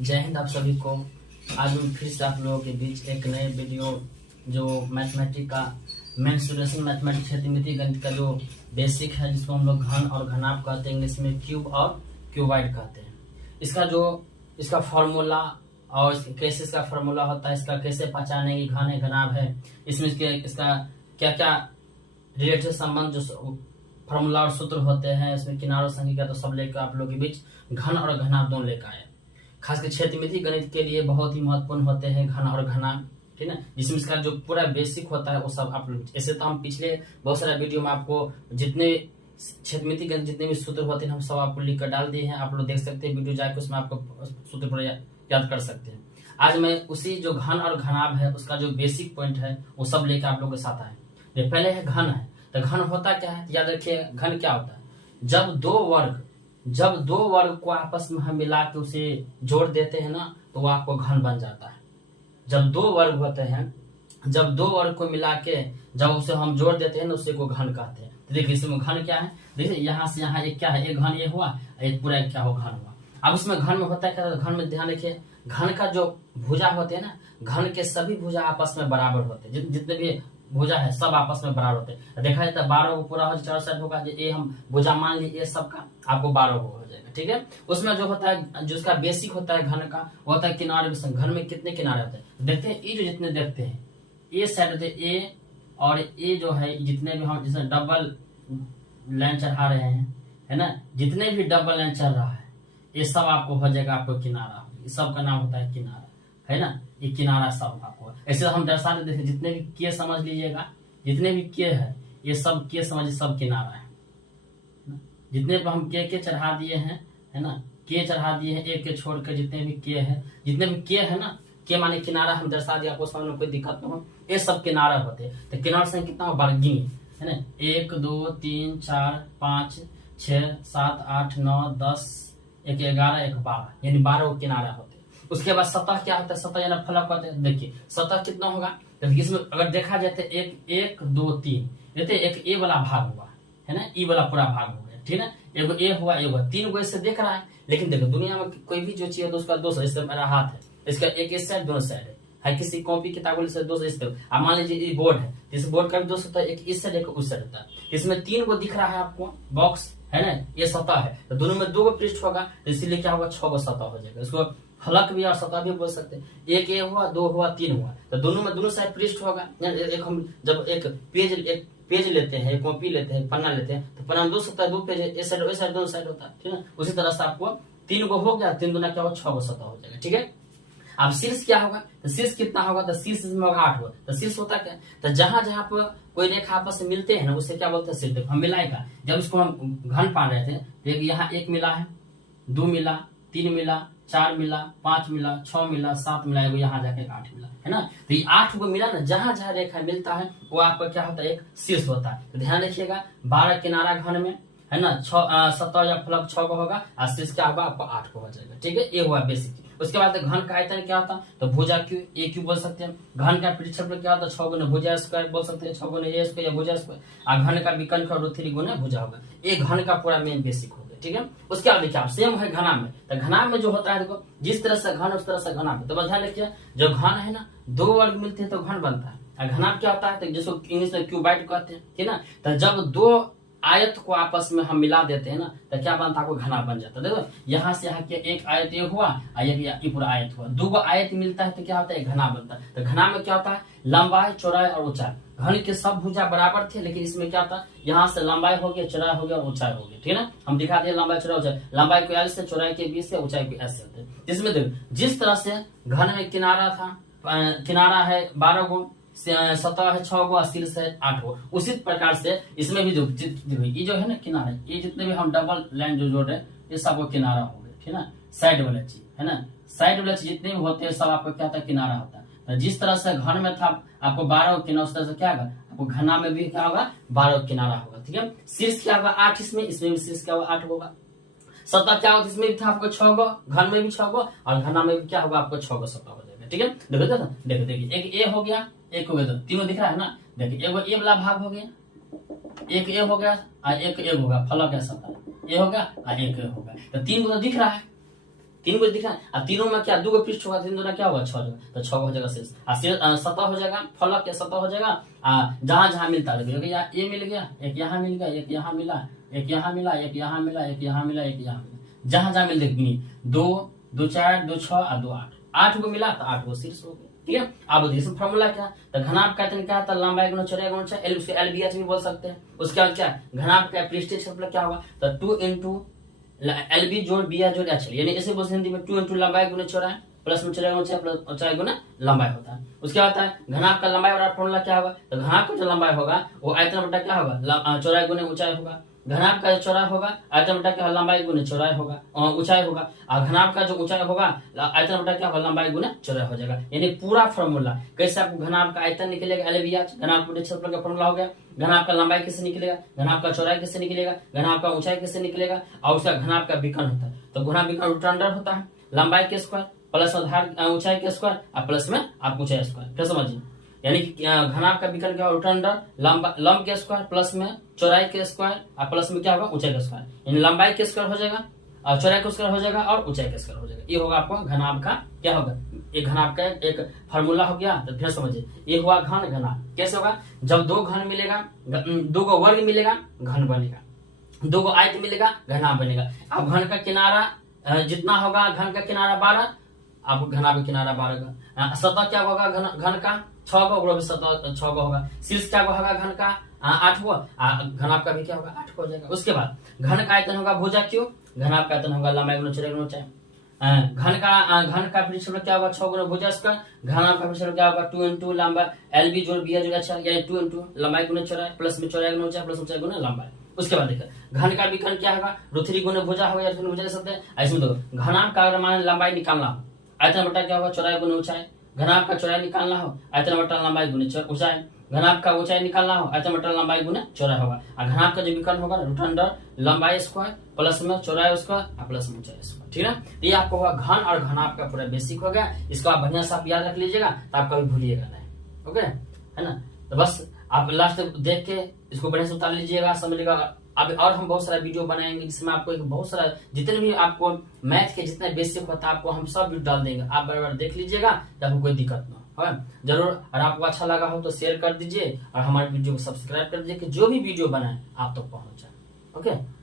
जय हिंद आप सभी को। आज हम फिर से आप लोगों के बीच एक नए वीडियो जो मैथमेटिक का मेंसुरेशन मैथमेटिक्स त्रिमितीय गणित का जो बेसिक है, जिसको हम लोग घन और घनाभ कहते हैं, इंग्लिश में क्यूब और क्यूबाइड कहते हैं। इसका फॉर्मूला और कैसे इसका फॉर्मूला होता है, इसका कैसे पहचाने कि घन है घनाभ है, इसमें इसका क्या क्या रिलेटेड संबंध जो फॉर्मूला और सूत्र होते हैं, इसमें किनारों संख्या तो सब लेकर आप लोगों के बीच घन और घनाभ दोनों लेकर आए। खासकर क्षेत्रमितीय गणित के लिए बहुत ही महत्वपूर्ण होते हैं घन और घनाभ, ठीक है। जिसमें इसका जो पूरा बेसिक होता है वो सब आप लोग, ऐसे तो हम पिछले बहुत सारे वीडियो में आपको जितने क्षेत्रमितीय गणित जितने भी सूत्र होते हैं हम सब आपको लिख कर डाल दिए हैं, आप लोग देख सकते हैं वीडियो जाकर, उसमें आपको सूत्र पर याद कर सकते हैं। आज मैं उसी जो घन और घनाभ है उसका जो बेसिक पॉइंट है वो सब लेकर आप लोगों के साथ आए। पहले है घन है, तो घन होता क्या है, याद रखिए घन क्या होता है। जब दो वर्ग को आपस में हम मिला के उसे जोड़ देते हैं ना, तो वो आपको घन बन जाता है। जब दो वर्ग होते हैं, जब दो वर्ग को मिला के जब उसे हम जोड़ देते हैं ना, उसे को घन कहते हैं। तो देखिए इसमें घन क्या है, देखिए यहाँ से यहाँ एक क्या है, एक घन ये हुआ, एक पूरा एक क्या हो घन हुआ। अब उसमें घन में होता है क्या, घन में ध्यान रखिए, घन का जो भुजा होते हैं ना, घन के सभी भुजा आपस में बराबर होते हैं। जितने भी भुजा है सब आपस में बराबर होते हैं। देखा जाता है 12 को पूरा हो चारों साइड होगा, ये हम भुजा मान लीजिए सबका, आपको 12 हो जाएगा, ठीक है। उसमें जो होता है, जो उसका बेसिक होता है घन का, वो होता है किनारे विषम। घन में कितने किनारे होते हैं देखते हैं, ये जो जितने देखते हैं ये साइड होते हैं ए, और ये जो है जितने भी हम जैसे डबल लाइन चढ़ा रहे हैं, है ना, जितने भी डबल लाइन चल रहा है ये सब आपको हो जाएगा, आपको किनारा। इस सब का नाम होता है किनारा, है ना, ये किनारा सब आपको। ऐसे हम दर्शाते देखिए, जितने भी के समझ लीजिएगा, जितने भी के है ये सब के समझिए, सब किनारा है। जितने पर हम के चढ़ा दिए हैं, है ना, के चढ़ा दिए हैं, एक के छोड़कर जितने भी के है, जितने भी के है ना, के माने किनारा हम दर्शा दिया, आपको समझ में कोई दिक्कत न हो, ये सब किनारा होते हैं। तो किनारा से कितना गिनी, है ना, 1 2 3 4 5 6 7 8 9 10 1 11 1 12, यानी 12 किनारा होते हैं। उसके बाद सतह क्या होता है, सतह यानी फलक होते हैं। देखिए सतह कितना होगा, तो इसमें अगर देखा जाए तो 1 2 3, देखते एक ए वाला भाग हुआ, है ना, ई वाला पूरा भाग हो गया, ठीक है। एगो ए हुआ, एगो 3 गो इससे देख रहा है। लेकिन देखो दुनिया में कोई भी जो चीज है तो उसका दोष, जैसे मेरा हाथ है, इसका एक इस साइड दोनों साइड है किसी कॉपी किताबों से दोष इस तरफ। अब मान लीजिए ये बोर्ड है, इस बोर्ड का भी दोष होता है, एक इस साइड एक उस साइड होता है। इसमें 3 गो दिख रहा है आपको बॉक्स, है ना, ये सतह है, तो दोनों में 2 गो पृष्ठ होगा, तो इसीलिए क्या होगा, 6 गो सतह हो जाएगा। इसको फलक भी और सतह भी बोल सकते हैं। एक ए हुआ, 2 हुआ, 3 हुआ, तो दोनों में दोनों साइड पृष्ठ होगा। एक हम जब एक पेज लेते हैं, एक कॉपी लेते हैं, पन्ना लेते हैं, तो पन्ना में 2 सतह 2 पेज, इस साइड वैसे साइड दोनों साइड होता है, ठीक है। उसी तरह से आपको 3 गो हो गया, 3 गुना क्या होगा, 6 गो सतह हो जाएगा, ठीक है। अब शीर्ष क्या होगा, तो शीर्ष कितना होगा, तो शीर्ष में होगा 8 होगा। तो शीर्ष होता क्या, तो जहां जहां पर कोई रेखा आपस में मिलते हैं ना, उसे क्या बोलते हैं, शीर्ष। हम मिलाएगा, जब इसको हम घन पा रहे थे, तो यहाँ 1 मिला है, 2 मिला, 3 मिला, 4 मिला, 5 मिला, 6 मिला, 7 मिला, यहाँ जाके 8 मिला, है ना। तो ये 8 को मिला ना, जहां जहां रेखा मिलता है वो आपका क्या होता है, एक शीर्ष होता है। तो ध्यान रखिएगा 12 किनारा घन में, है ना, सतह या फलक 6 को होगा, और शीर्ष क्या होगा आपको 8 को हो जाएगा, ठीक है। ये हुआ बेसिक। उसके बाद घन का आयतन क्या होता है, तो भुजा क्यू, ए क्यू बोल सकते हैं। घन का पृष्ठफल क्या होता है, 6 गुना भुजा स्क्वायर बोल सकते हैं, 6 गुना ए स्क्वायर या भुजा स्क्वायर। और घन का विकर्ण का 3 गुना भुजा होगा। ये घन का पूरा मेन बेसिक हो गया, ठीक है। उसके बाद देखिए आप सेम है घनाभ में, तो घनाभ में जो होता है देखो, जिस तरह से घन उस तरह से घनाभ। तो ध्यान रखिए, जो घन है ना, 2 वर्ग मिलते हैं तो घन बनता है। और घनाभ क्या होता है, तो जिसको इंग्लिश में क्यूबाइड कहते हैं, ठीक है ना। तो जब 2 आयत को आपस में हम मिला देते हैं ना, तो क्या बनता है, आपको घना बन जाता है। देखो यहाँ से यहाँ के एक आयत ये हुआ, ये पूरा आयत हुआ, 2 गो आयत मिलता है तो क्या होता है, घना बनता है। तो घना में क्या होता है, लंबाई चौड़ाई और ऊंचाई। घन के सब भुजा बराबर थे, लेकिन इसमें क्या था, यहाँ से लंबाई हो गया, चौड़ाई हो गया और ऊंचाई हो गया, ठीक है ना। हम दिखा दिए लंबाई चौड़ाई ऊंचाई, लंबाई को L से, चौड़ाई के 20 से, ऊंचाई को S से होते हैं। इसमें देखो जिस तरह से घन में किनारा था, किनारा है 12 गो, सतह है 6 गो, शीर्ष है 8 गो, उसी प्रकार से इसमें भी ये जो है ना किनारा, ये जितने भी हम डबल लाइन जो जोड़ रहे हैं ये सब किनारा हो गया, ठीक है ना। साइड वाला चीज, है ना, साइड वाला चीज जितने भी होते हैं सब आपको क्या होता है, किनारा होता है। तो जिस तरह से घन में था आपको 12 किनारा, उस तरह से क्या होगा, आपको घना में भी क्या होगा, 12 किनारा होगा, ठीक है। शीर्ष क्या होगा 8, इसमें भी शीर्ष क्या होगा 8 होगा। सतह क्या होगा, इसमें भी था आपको 6 गो, घन में भी 6 गो, और घना में भी क्या होगा, आपको 6 गो सतह हो जाएगा, ठीक है। देखो देखिए, एक ए हो गया, एक हो गया, तो तीनों दिख रहा है ना। देखिए एगो ए वाला भाग हो गया, एक ए हो गया और एक ए होगा, फलक है सतह, ए हो गया और एक ए हो गया, तो 3 गो तो दिख रहा है, तीन को दिख रहा है। अब तीनों में क्या 2 पृष्ठ होगा, 3 दूना क्या होगा 6 होगा, तो 6 हो जाएगा शेष। सतह हो जाएगा, फलक या सतह हो जाएगा। जहां जहां मिलता है ये मिल गया, एक यहाँ मिल गया, एक यहाँ मिला, एक यहाँ मिला, एक यहाँ मिला, एक यहाँ मिला, एक यहाँ मिला, जहां जहां मिल देगी 2 2 4 2 6 और 2 8, 8 को मिला तो 8 को शीर्ष हो गया। ठीक है, अब इसमें फॉर्मूला क्या, तो घनाभ का आयतन क्या था, लंबाई गुना चौड़ाई गुना ऊंचाई, उसके LBH भी बोल सकते हैं। उसके बाद क्या घनाभ का पृष्ठीय क्षेत्रफल क्या होगा, तो 2 इंटू LB जोड़ BH जोड़ HL, यानी इसे बोलते हिंदी में 2 इंटू लंबाई गुना चौड़ाई प्लस में चौड़ाई गुना ऊंचाई प्लस ऊंचाई गुना लंबाई होता है। उसके बाद है घनाभ का लंबाई वाला फॉर्मूला क्या होगा, तो घनाभ का जो लंबाई होगा वो आयतन बटा क्या होगा, चौड़ाई गुना ऊंचाई होगा। घनाभ का जो चौड़ाई होगा आयतन बटा क्या लंबाई गुना चौड़ाई होगा, ऊंचाई होगा। और घनाभ का जो ऊंचाई होगा आयतन बटा क्या होगा, लंबाई गुना चौड़ाई हो जाएगा। यानी पूरा फॉर्मूला कैसे आपको घनाभ का आयतन निकलेगा LBH, घनाभ का क्षेत्रफल का फॉर्मूला हो गया। घनाभ का लंबाई किससे निकलेगा, घनाभ का चौड़ाई किससे निकलेगा, घनाभ का ऊंचाई किससे निकलेगा, और उसका घनाभ का विकर्ण होता है। तो गुणा विकर्ण रूट अंडर होता है, लंबाई के स्क्वायर प्लस आधार ऊंचाई के स्क्वायर और प्लस में आप ऊंचाई स्क्वायर। क्या समझिए, यानी कि घनाभ का विकर्ण क्या रूट अंडर लंब के स्क्वायर प्लस में चौड़ाई के स्क्वायर और प्लस में क्या होगा ऊंचाई का स्क्वायर, यानी लंबाई के स्क्वायर हो जाएगा और चौड़ाई का स्क्वायर हो जाएगा और ऊंचाई का स्क्वायर हो जाएगा। ये होगा आपको घनाभ का क्या होगा, एक घनाभ का एक फार्मूला हो गया। तो फिर समझिए ये हुआ घन घनाभ। कैसे होगा, जब 2 घन मिलेगा, 2 को वर्ग मिलेगा घन बनेगा, 2 को आयत मिलेगा घनाभ बनेगा। अब घन का किनारा जितना होगा, घन का किनारा 12, अब घनाभ का किनारा 12 का। सतह क्या होगा घन का 6 को, सतह 6 को होगा। शीर्ष क्या होगा घन का 8 को, घनाभ का भी क्या होगा 8 को हो जाएगा। उसके बाद घन का आयतन होगा भुजा क्यों, घनाभ का आयतन होगा लंबाई गुना चौड़ाई गुना ऊंचाई। घन का पृष्ठफल क्या होगा 6 गुना भुजा स्क्वायर, घनाभ का पृष्ठफल क्या होगा 2 इंटू लंबाई LB जोड़ BH जोड़ HL, यानी 2 इंटू लंबाई गुना चौड़ाई प्लस में चौड़ाई गुना ऊंचाई प्लस ऊंचाई गुना लंबाई। उसके बाद देखिए घन का विकर्ण क्या होगा, √3 गुना भुजा होगा या भुजा ले सकते हैं। इसमें देखो घनाभ का अगर मान लंबाई निकालना हो, आयतन बटा क्या होगा चौड़ाई गुना ऊंचाई। घनाभ का चौड़ाई निकालना हो, आयतन बटा लंबाई गुना ऊंचाई। घनाभ का ऊंचाई निकालना हो, आयतन बटा लंबाई गुना चौड़ाई होगा। और घनाभ का जो विकर्ण होगा रूट अंडर लंबाई स्क्वायर प्लस में चौड़ाई स्क्वायर प्लस में ऊंचाई स्क्वायर। ठीक है, तो ये आपको होगा घन और घनाभ का पूरा बेसिक हो गया। इसको आप बढ़िया से आप याद रख लीजिएगा, तो आप कभी भूलिएगा नहीं। ओके है ना, तो बस आप लास्ट देख के इसको बढ़िया से उतार लीजिएगा, समझिएगा। अब और हम बहुत सारा वीडियो बनाएंगे जिसमें आपको एक बहुत सारा जितने भी आपको मैथ के जितने बेसिक होता है आपको हम सब वीडियो डाल देंगे, आप बार बार देख लीजिएगा, आपको कोई दिक्कत ना हो। जरूर, और आपको अच्छा लगा हो तो शेयर कर दीजिए और हमारे वीडियो को सब्सक्राइब कर दीजिए कि जो भी वीडियो बनाए आप तक पहुंच जाए। ओके।